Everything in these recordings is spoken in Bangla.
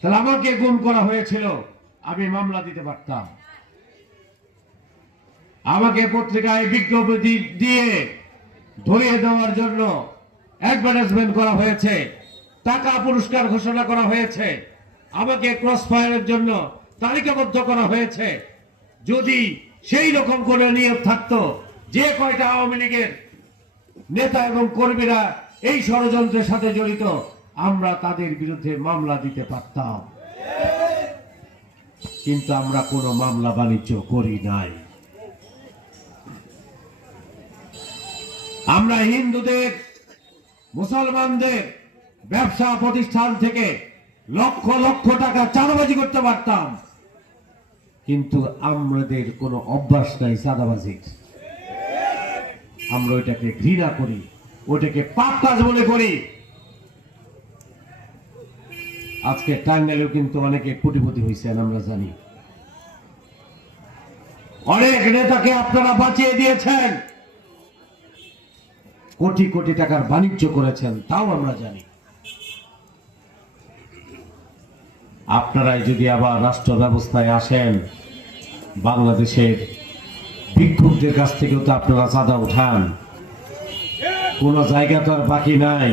তাহলে আমাকে গুম করা হয়েছিল, আমি মামলা দিতে পারতাম। আমাকে পত্রিকায় বিজ্ঞপ্তি দিয়ে ধরিয়ে দেওয়ার জন্য অ্যাডভার্টাইজমেন্ট করা হয়েছে, টাকা পুরস্কার ঘোষণা করা হয়েছে, আমাকে ক্রস ফায়ারের জন্য তালিকাবদ্ধ করা হয়েছে। যদি সেই রকম কোন নিয়ম থাকতো, যে কয়টা আওয়ামী লীগের নেতা এবং কর্মীরা এই ষড়যন্ত্রের সাথে জড়িত, আমরা তাদের বিরুদ্ধে মামলা দিতে পারতাম। কিন্তু আমরা কোনো মামলা বাণিজ্য করি নাই। আমরা হিন্দুদের, মুসলমানদের ব্যবসা প্রতিষ্ঠান থেকে লক্ষ লক্ষ টাকা চাঁদাবাজি করতে পারতাম, কিন্তু আমাদের কোনো অভ্যাস নাই চাঁদাবাজির। আমরা ওইটাকে ঘৃণা করি, ওটাকে পাপ কাজ মনে করি। আজকে টাঙ্গাইলেও কিন্তু অনেকে কোটিপতি হয়েছেন, আমরা জানি। অনেক নেতাকে আপনারা বাঁচিয়ে দিয়েছেন, কোটি কোটি টাকার বাণিজ্য করেছেন, তাও আমরা জানি। আপনারাই যদি আবার রাষ্ট্র ব্যবস্থায় আসেন, বাংলাদেশের ভিক্ষুকদের কাছ থেকেও তো আপনারা চাঁদা উঠান, কোন জায়গা তো আর বাকি নাই।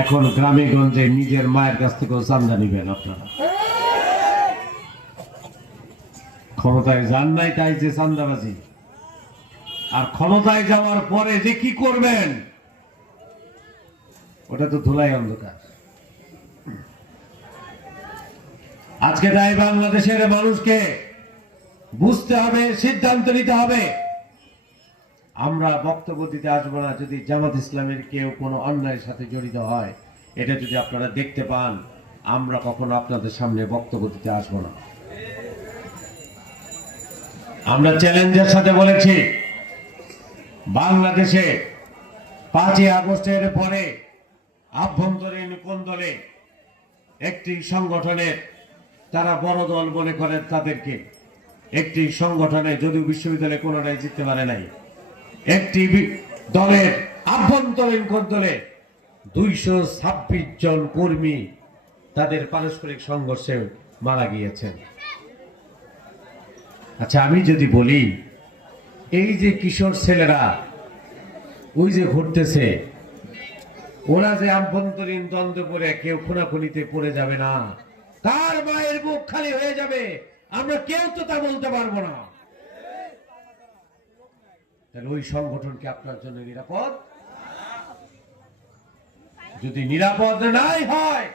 এখন গ্রামে গঞ্জে নিজের মায়ের কাছ থেকেও চাঁদা নিবেন আপনারা। ক্ষমতায় যান নাই তাই যে চাঁদাবাজি, আর ক্ষমতায় যাওয়ার পরে যে কি করবেন ওটা তো ধুলাই অন্ধকার। আজকে তাই বাংলাদেশের মানুষকে বুঝতে হবে, সিদ্ধান্ত নিতে হবে। আমরা বক্তব্য দিতে আসবো না যদি জামাত ইসলামের কেউ কোনো অন্যায়ের সাথে জড়িত হয়, এটা যদি আপনারা দেখতে পান, আমরা কখনো আপনাদের সামনে বক্তব্য দিতে আসবো না। আমরা চ্যালেঞ্জের সাথে বলেছি, বাংলাদেশে 5ই আগস্টের পরে আভ্যন্তরীণ কোন্দলে একটি সংগঠনের, তারা বড় দল মনে করেন তাদেরকে, একটি সংগঠনে যদিও বিশ্ববিদ্যালয়ে কোনোটাই জিততে পারে নাই, একটি দলের আভ্যন্তরীণ কোন্দলে 226 জন কর্মী তাদের পারস্পরিক সংঘর্ষে মারা গিয়েছেন। আচ্ছা, আমি যদি বলি এই যে কিশোর ছেলেরা ওই যে ঘুরতেছে, ওরা যে আভ্যন্তরীণ দ্বন্দ্ব করে কেউ খুনাখুনিতে পড়ে যাবে না, তার মায়ের বুক খালি হয়ে যাবে, আমরা কেউ তো তা বলতে পারবো না। তাহলে ওই সংগঠন কি আপনার জন্য নিরাপদ? যদি নিরাপদ নাই হয়,